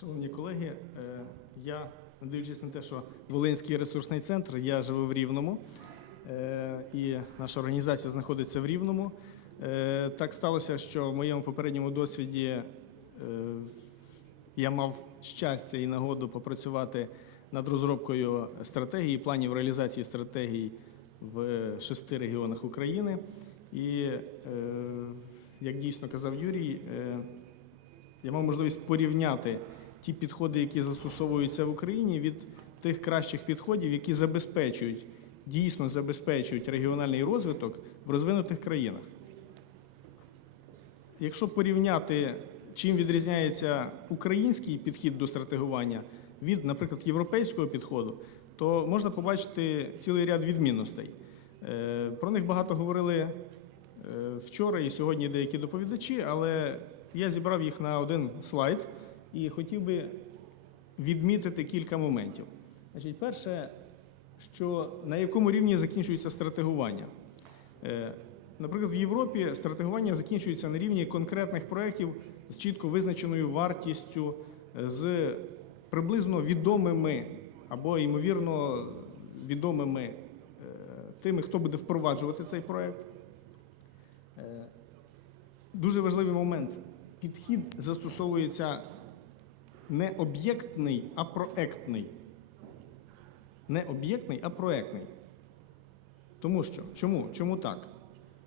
Шановні колеги, е, я, дивлячись на те, що Волинський ресурсний центр, я живу в Рівному, е, і наша організація знаходиться в Рівному. Е, Так сталося, що в моєму попередньому досвіді я мав щастя і нагоду попрацювати над розробкою стратегії, планів реалізації стратегій в шести регіонах України. І, як дійсно казав Юрій, я мав можливість порівняти ті підходи, які застосовуються в Україні, від тих кращих підходів, які забезпечують, дійсно забезпечують регіональний розвиток в розвинутих країнах. Якщо порівняти, чим відрізняється український підхід до стратегування від, наприклад, європейського підходу, то можна побачити цілий ряд відмінностей. Е, Про них багато говорили е, вчора і сьогодні деякі доповідачі, але я зібрав їх на один слайд і хотів би відмітити кілька моментів. Значить, перше, що на якому рівні закінчується стратегування. Е, Наприклад, в Європі стратегування закінчується на рівні конкретних проєктів з чітко визначеною вартістю, е, з приблизно відомими або ймовірно відомими е, тими, хто буде впроваджувати цей проєкт. Дуже важливий момент. Підхід застосовується не об'єктний, а проектний. Не об'єктний, а проектний. Тому що, чому? Чому так?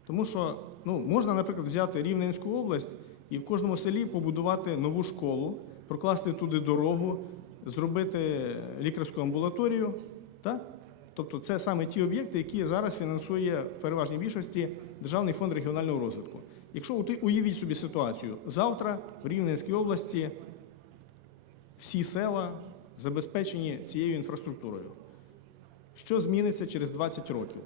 Тому що ну, можна, наприклад, взяти Рівненську область і в кожному селі побудувати нову школу, прокласти туди дорогу, зробити лікарську амбулаторію. Так? Тобто це саме ті об'єкти, які зараз фінансує в переважній більшості Державний фонд регіонального розвитку. Якщо уявіть собі ситуацію, завтра в Рівненській області всі села забезпечені цією інфраструктурою. Що зміниться через 20 років?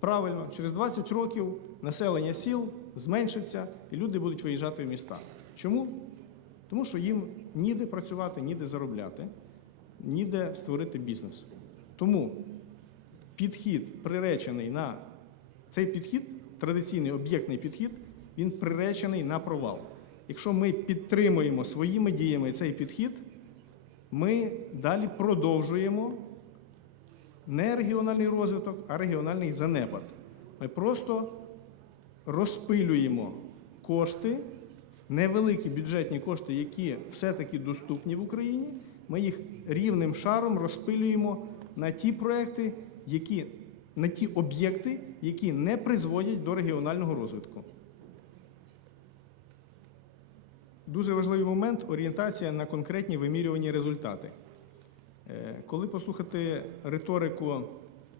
Правильно, через 20 років населення сіл зменшиться і люди будуть виїжджати в міста. Чому? Тому що їм ніде працювати, ніде заробляти, ніде створити бізнес. Тому підхід приречений на цей підхід, традиційний об'єктний підхід, він приречений на провал. Якщо ми підтримуємо своїми діями цей підхід, ми далі продовжуємо не регіональний розвиток, а регіональний занепад. Ми просто розпилюємо кошти, невеликі бюджетні кошти, які все-таки доступні в Україні. Ми їх рівним шаром розпилюємо на ті проекти, які, на ті об'єкти, які не призводять до регіонального розвитку. Дуже важливий момент орієнтація на конкретні вимірювані результати. Е, Коли послухати риторику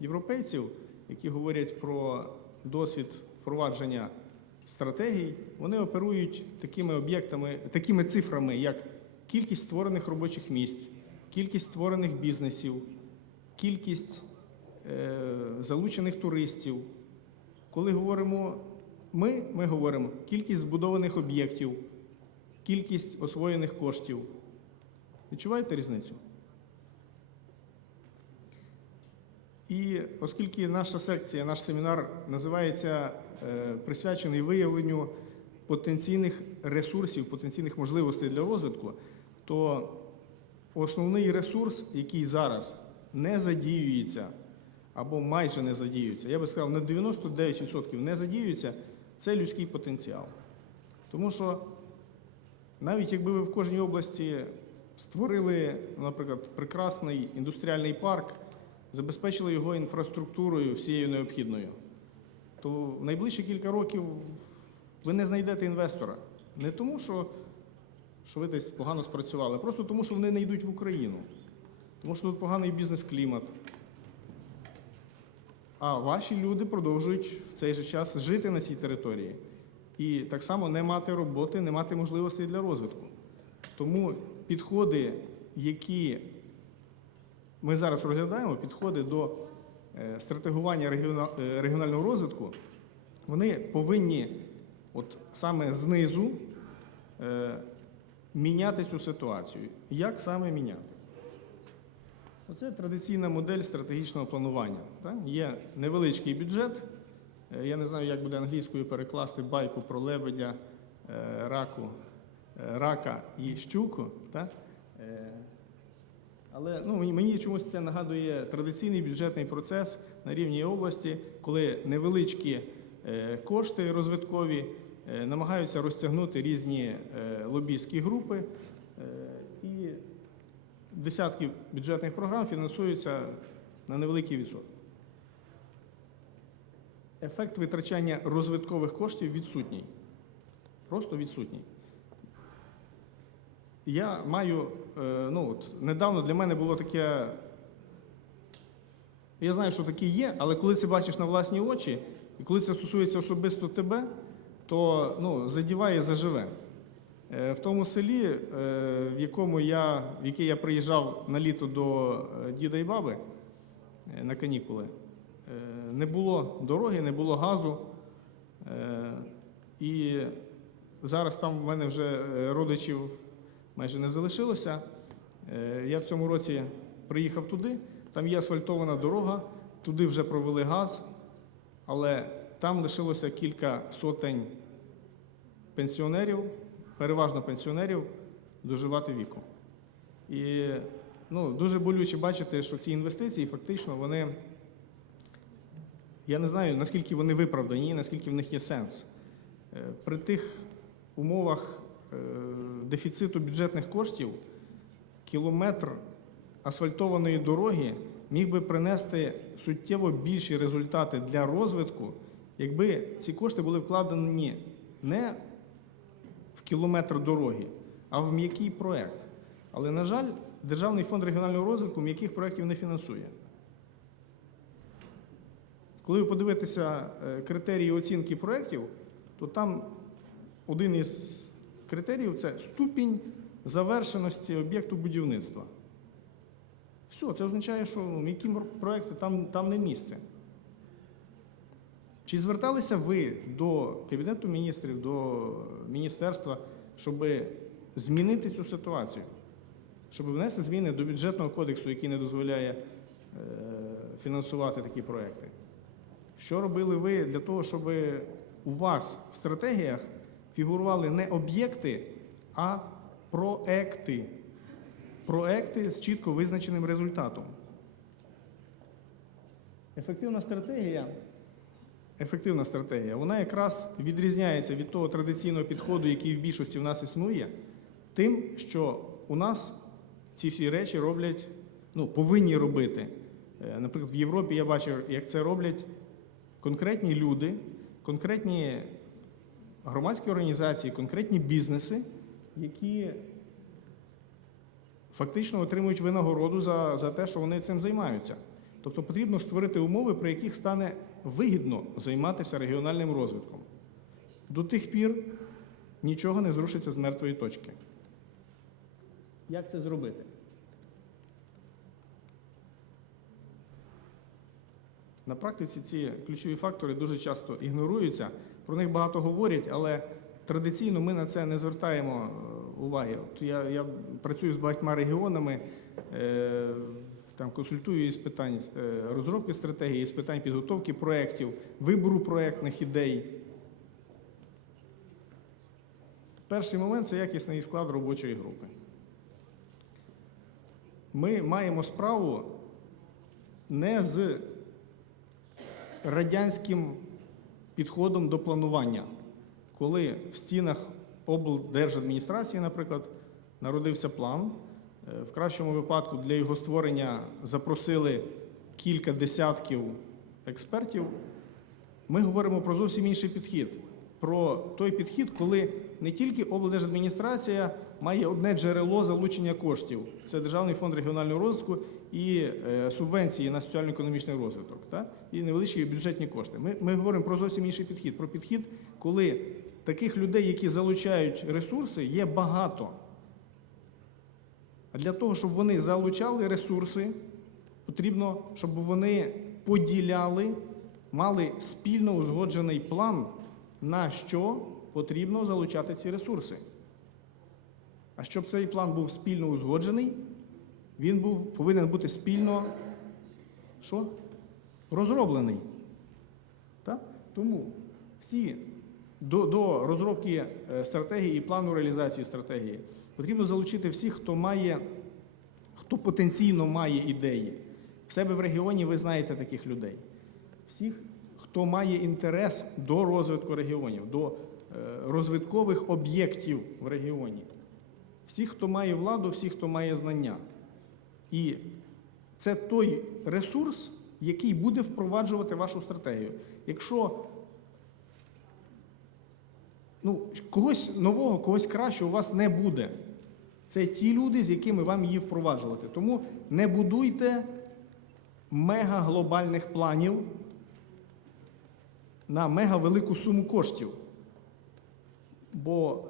європейців, які говорять про досвід впровадження стратегій, вони оперують такими об'єктами, такими цифрами, як кількість створених робочих місць, кількість створених бізнесів, кількість е, залучених туристів. Коли говоримо ми, ми говоримо кількість збудованих об'єктів, кількість освоєних коштів. Відчуваєте різницю? І оскільки наша секція, наш семінар називається е, присвячений виявленню потенційних ресурсів, потенційних можливостей для розвитку, то основний ресурс, який зараз не задіюється або майже не задіюється, я би сказав, на 99% не задіюється, це людський потенціал. Тому що навіть якби ви в кожній області створили, наприклад, прекрасний індустріальний парк, забезпечили його інфраструктурою всією необхідною, то в найближчі кілька років ви не знайдете інвестора. Не тому, що, що ви десь погано спрацювали, а просто тому, що вони не йдуть в Україну, тому що тут поганий бізнес-клімат. А ваші люди продовжують в цей же час жити на цій території і так само не мати роботи, не мати можливостей для розвитку. Тому підходи, які ми зараз розглядаємо, підходи до е, стратегування е, регіонального розвитку, вони повинні от саме знизу е, міняти цю ситуацію. Як саме міняти? Оце традиційна модель стратегічного планування. Є невеличкий бюджет. Е, Я не знаю, як буде англійською перекласти байку про лебедя, е, раку, рака і щуку. Так? Е, Але ну, мені- чомусь це нагадує традиційний бюджетний процес на рівні області, коли невеличкі е, кошти розвиткові е, намагаються розтягнути різні е, лобійські групи, е, і десятки бюджетних програм фінансуються на невеликий відсоток. Ефект витрачання розвиткових коштів відсутній. Просто відсутній. Я маю, е, ну от недавно для мене було таке. Я знаю, що таке є, але коли це бачиш на власні очі, і коли це стосується особисто тебе, то ну, задіває заживе. Е, В тому селі, е, в якому я, в яке я приїжджав на літо до діда і баби на канікули, не було дороги, не було газу. Е, І зараз там в мене вже е, родичів майже не залишилося. Е, Я в цьому році приїхав туди, там є асфальтована дорога, туди вже провели газ, але там лишилося кілька сотень пенсіонерів, переважно пенсіонерів, доживати віку. І ну, дуже болюче бачити, що ці інвестиції фактично вони. Я не знаю, наскільки вони виправдані, наскільки в них є сенс. Е, При тих умовах е, дефіциту бюджетних коштів кілометр асфальтованої дороги міг би принести суттєво більші результати для розвитку, якби ці кошти були вкладені не в кілометр дороги, а в м'який проект. Але, на жаль, Державний фонд регіонального розвитку м'яких проєктів не фінансує. Коли ви подивитеся е, критерії оцінки проєктів, то там один із критеріїв це ступінь завершеності об'єкту будівництва. Все, це означає, що ну, які проекти там, там не місце. Чи зверталися ви до Кабінету міністрів, до міністерства, щоб змінити цю ситуацію? Щоб внести зміни до бюджетного кодексу, який не дозволяє е, фінансувати такі проекти? Що робили ви для того, щоб у вас в стратегіях фігурували не об'єкти, а проекти? Проекти з чітко визначеним результатом. Ефективна стратегія, ефективна стратегія, вона якраз відрізняється від того традиційного підходу, який в більшості в нас існує, тим, що у нас ці всі речі роблять, ну, повинні робити. Е, Наприклад, в Європі я бачив, як це роблять конкретні люди, конкретні громадські організації, конкретні бізнеси, які фактично отримують винагороду за, за те, що вони цим займаються. Тобто потрібно створити умови, при яких стане вигідно займатися регіональним розвитком. До тих пір нічого не зрушиться з мертвої точки. Як це зробити? На практиці ці ключові фактори дуже часто ігноруються, про них багато говорять, але традиційно ми на це не звертаємо е, уваги. От я, я працюю з багатьма регіонами, е, там консультую із питань е, розробки стратегії, з питань підготовки проєктів, вибору проєктних ідей. Перший момент це якісний склад робочої групи. Ми маємо справу не з радянським підходом до планування, коли в стінах облдержадміністрації, наприклад, народився план. е, В кращому випадку для його створення запросили кілька десятків експертів. Ми говоримо про зовсім інший підхід. Про той підхід, коли не тільки облдержадміністрація має одне джерело залучення коштів це Державний фонд регіонального розвитку і е, субвенції на соціально-економічний розвиток, та? і невеличкі бюджетні кошти. Ми, ми говоримо про зовсім інший підхід. Про підхід, коли таких людей, які залучають ресурси, є багато. А для того, щоб вони залучали ресурси, потрібно, щоб вони поділяли, мали спільно узгоджений план, на що потрібно залучати ці ресурси. А щоб цей план був спільно узгоджений, він був, повинен бути спільно що? розроблений. Так? Тому всі до, до розробки е, стратегії і плану реалізації стратегії потрібно залучити всіх, хто має, хто потенційно має ідеї. В себе в регіоні ви знаєте таких людей. Всіх, хто має інтерес до розвитку регіонів, до е, розвиткових об'єктів в регіоні. Всіх, хто має владу, всіх, хто має знання. І це той ресурс, який буде впроваджувати вашу стратегію. Якщо ну, когось нового, когось кращого у вас не буде. Це ті люди, з якими вам її впроваджувати. Тому не будуйте мегаглобальних планів на мегавелику суму коштів. Бо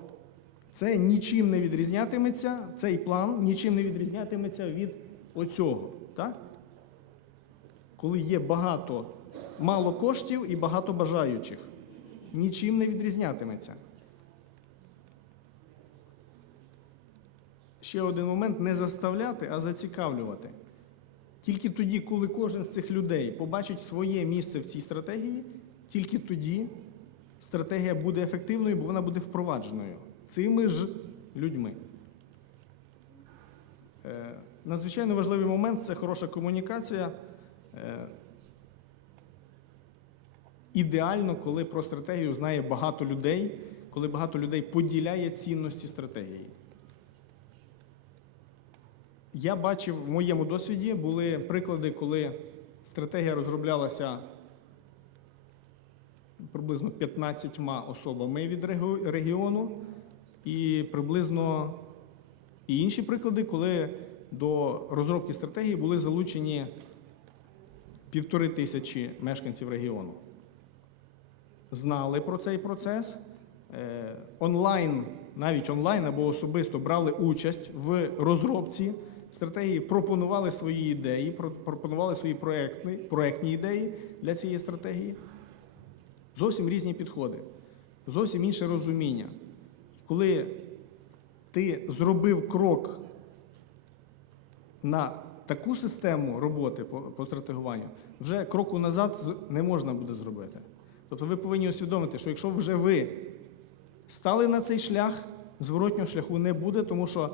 це нічим не відрізнятиметься, цей план нічим не відрізнятиметься від оцього. Так? Коли є багато, мало коштів і багато бажаючих. Нічим не відрізнятиметься. Ще один момент не заставляти, а зацікавлювати. Тільки тоді, коли кожен з цих людей побачить своє місце в цій стратегії, тільки тоді стратегія буде ефективною, бо вона буде впровадженою цими ж людьми. Е, Надзвичайно важливий момент це хороша комунікація. Е, Ідеально, коли про стратегію знає багато людей, коли багато людей поділяє цінності стратегії. Я бачив в моєму досвіді були приклади, коли стратегія розроблялася приблизно 15 особами від регіону, і приблизно і інші приклади, коли до розробки стратегії були залучені півтори тисячі мешканців регіону. Знали про цей процес. е, Онлайн, навіть онлайн або особисто брали участь в розробці стратегії, пропонували свої ідеї, пропонували свої проектні, проектні ідеї для цієї стратегії. Зовсім різні підходи, зовсім інше розуміння. Коли ти зробив крок на таку систему роботи по, стратегуванню, вже кроку назад не можна буде зробити. Тобто ви повинні усвідомити, що якщо вже ви стали на цей шлях, зворотнього шляху не буде, тому що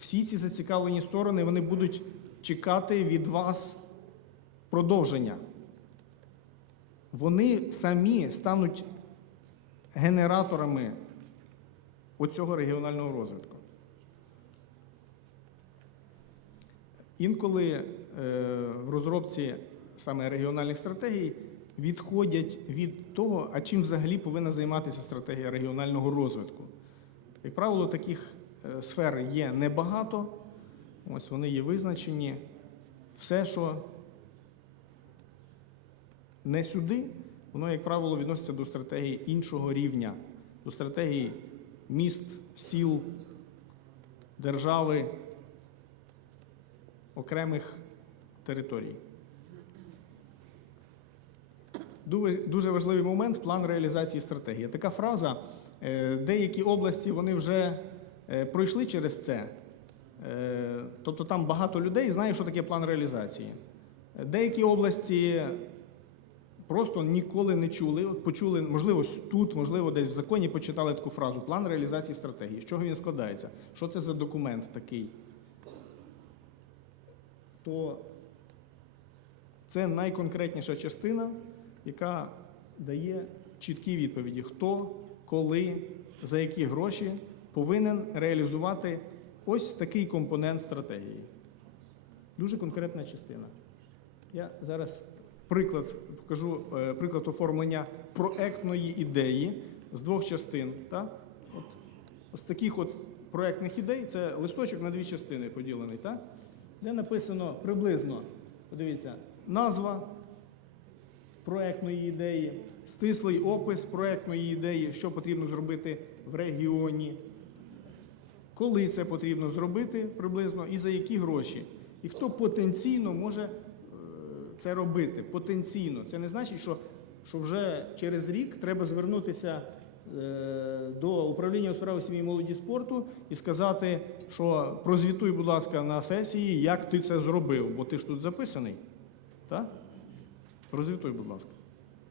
всі ці зацікавлені сторони вони будуть чекати від вас продовження. Вони самі стануть генераторами оцього регіонального розвитку. Інколи е, в розробці саме регіональних стратегій відходять від того, а чим взагалі повинна займатися стратегія регіонального розвитку. Як правило, таких е, сфер є небагато, ось вони є визначені. Все, що не сюди, воно, як правило, відноситься до стратегії іншого рівня, до стратегії міст, сіл, держави, окремих територій. Дуже- важливий момент план реалізації стратегії. Така фраза. е, Деякі області вони вже е, пройшли через це. Е, Тобто там багато людей знає, що таке план реалізації. Деякі області просто ніколи не чули. Почули, можливо, тут, можливо, десь в законі почитали таку фразу план реалізації стратегії. З чого він складається? Що це за документ такий? То це найконкретніша частина, яка дає чіткі відповіді, хто, коли, за які гроші повинен реалізувати ось такий компонент стратегії. Дуже конкретна частина. Я зараз приклад покажу е, приклад оформлення проектної ідеї з двох частин. Так? От, ось таких от проектних ідей це листочок на дві частини поділений, так? де написано приблизно, подивіться, назва проектної ідеї, стислий опис проектної ідеї, що потрібно зробити в регіоні, коли це потрібно зробити приблизно і за які гроші. І хто потенційно може це робити. Потенційно. Це не значить, що, що вже через рік треба звернутися е, до управління у справах сім'ї молоді спорту і сказати, що прозвітуй, будь ласка, на сесії, як ти це зробив, бо ти ж тут записаний. Так? Розвітуй, будь ласка.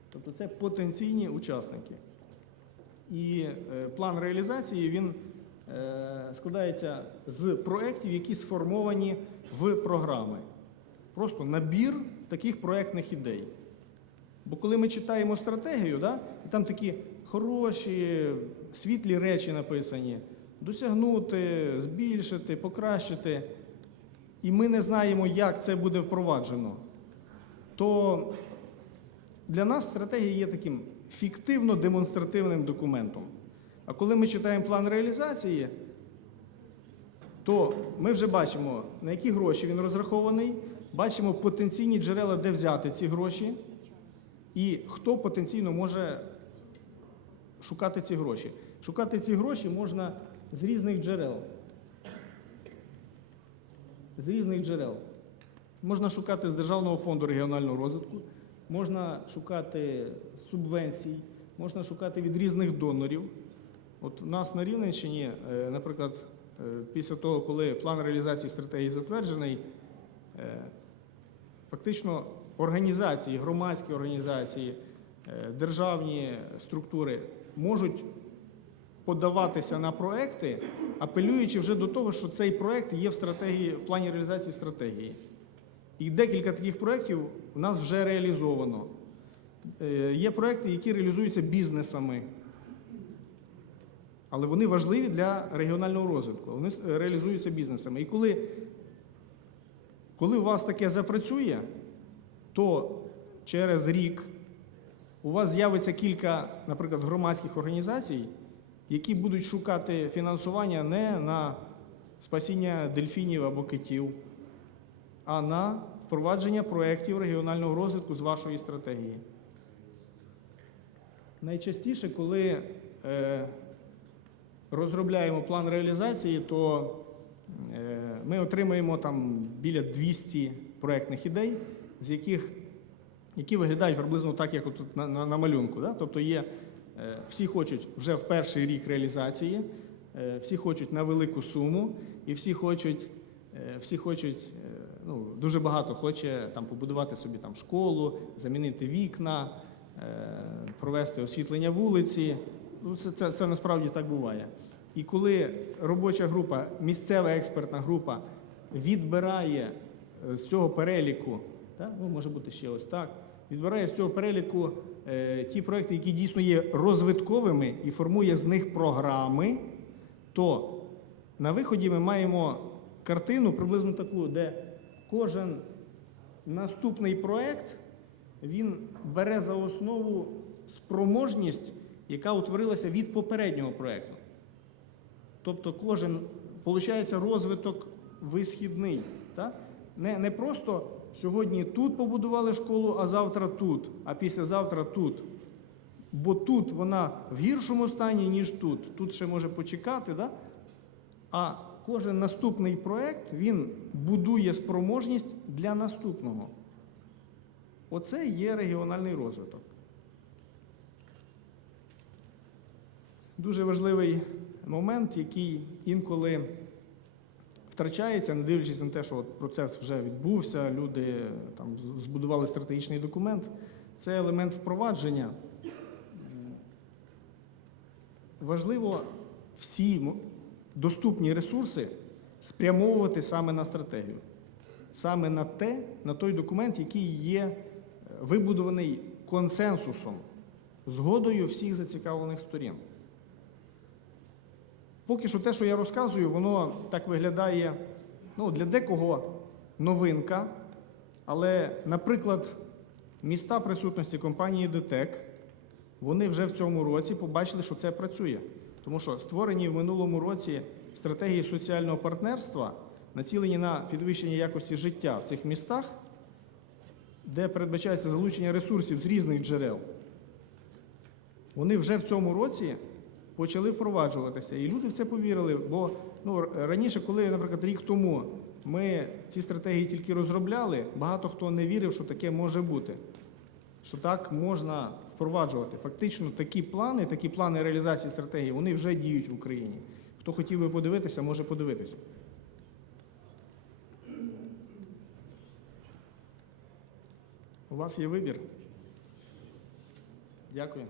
Тобто це потенційні учасники. І е, план реалізації він е, складається з проєктів, які сформовані в програми. Просто набір таких проєктних ідей. Бо коли ми читаємо стратегію, да, і там такі хороші, світлі речі написані: досягнути, збільшити, покращити, і ми не знаємо, як це буде впроваджено, то для нас стратегія є таким фіктивно-демонстративним документом. А коли ми читаємо план реалізації, то ми вже бачимо, на які гроші він розрахований, бачимо потенційні джерела, де взяти ці гроші, і хто потенційно може шукати ці гроші. Шукати ці гроші можна з різних джерел. З різних джерел. Можна шукати з Державного фонду регіонального розвитку, можна шукати субвенцій, можна шукати від різних донорів. От у нас на Рівненщині, е, наприклад, е, після того, коли план реалізації стратегії затверджений, е, фактично організації, громадські організації, е, державні структури можуть подаватися на проекти, апелюючи вже до того, що цей проект є в стратегії, в плані реалізації стратегії. І декілька таких проєктів у нас вже реалізовано. Е, Є проекти, які реалізуються бізнесами, але вони важливі для регіонального розвитку. Вони е, реалізуються бізнесами. І коли, коли у вас таке запрацює, то через рік у вас з'явиться кілька, наприклад, громадських організацій, які будуть шукати фінансування не на спасіння дельфінів або китів, а на впровадження проєктів регіонального розвитку з вашої стратегії. Найчастіше, коли е, розробляємо план реалізації, то ми отримуємо там біля 200 проєктних ідей, з яких які виглядають приблизно так, як тут на, на, на малюнку. Да? Тобто є, е, всі хочуть вже в перший рік реалізації, е, всі хочуть на велику суму, і всі хочуть, е, всі хочуть е, ну, дуже багато хоче там, побудувати собі там, школу, замінити вікна, е, провести освітлення вулиці. Ну, це, це, це насправді так буває. І коли робоча група, місцева експертна група відбирає е, з цього переліку, так, ну, може бути ще ось так, відбирає з цього переліку е, ті проекти, які дійсно є розвитковими і формує з них програми, то на виході ми маємо картину приблизно таку, де кожен наступний проект він бере за основу спроможність, яка утворилася від попереднього проекту. Тобто кожен, виходить, розвиток висхідний. Так? Не, не просто сьогодні тут побудували школу, а завтра тут, а післязавтра тут. Бо тут вона в гіршому стані, ніж тут. Тут ще може почекати, да? а кожен наступний проект він будує спроможність для наступного. Оце є регіональний розвиток. Дуже важливий момент, який інколи втрачається, не дивлячись на те, що процес вже відбувся, люди там збудували стратегічний документ. Це елемент впровадження. Важливо всі доступні ресурси спрямовувати саме на стратегію, саме на те, на той документ, який є е, вибудований консенсусом, згодою всіх зацікавлених сторін. Поки що те, що я розказую, воно так виглядає ну, для декого новинка, але, наприклад, міста присутності компанії ДТЕК, вони вже в цьому році побачили, що це працює. Тому що створені в минулому році стратегії соціального партнерства, націлені на підвищення якості життя в цих містах, де передбачається залучення ресурсів з різних джерел. Вони вже в цьому році почали впроваджуватися. І люди в це повірили. Бо ну, раніше, коли, наприклад, рік тому ми ці стратегії тільки розробляли, багато хто не вірив, що таке може бути. Що так можна впроваджувати. Фактично, такі плани, такі плани реалізації стратегії, вони вже діють в Україні. Хто хотів би подивитися, може подивитися. У вас є вибір. Дякую.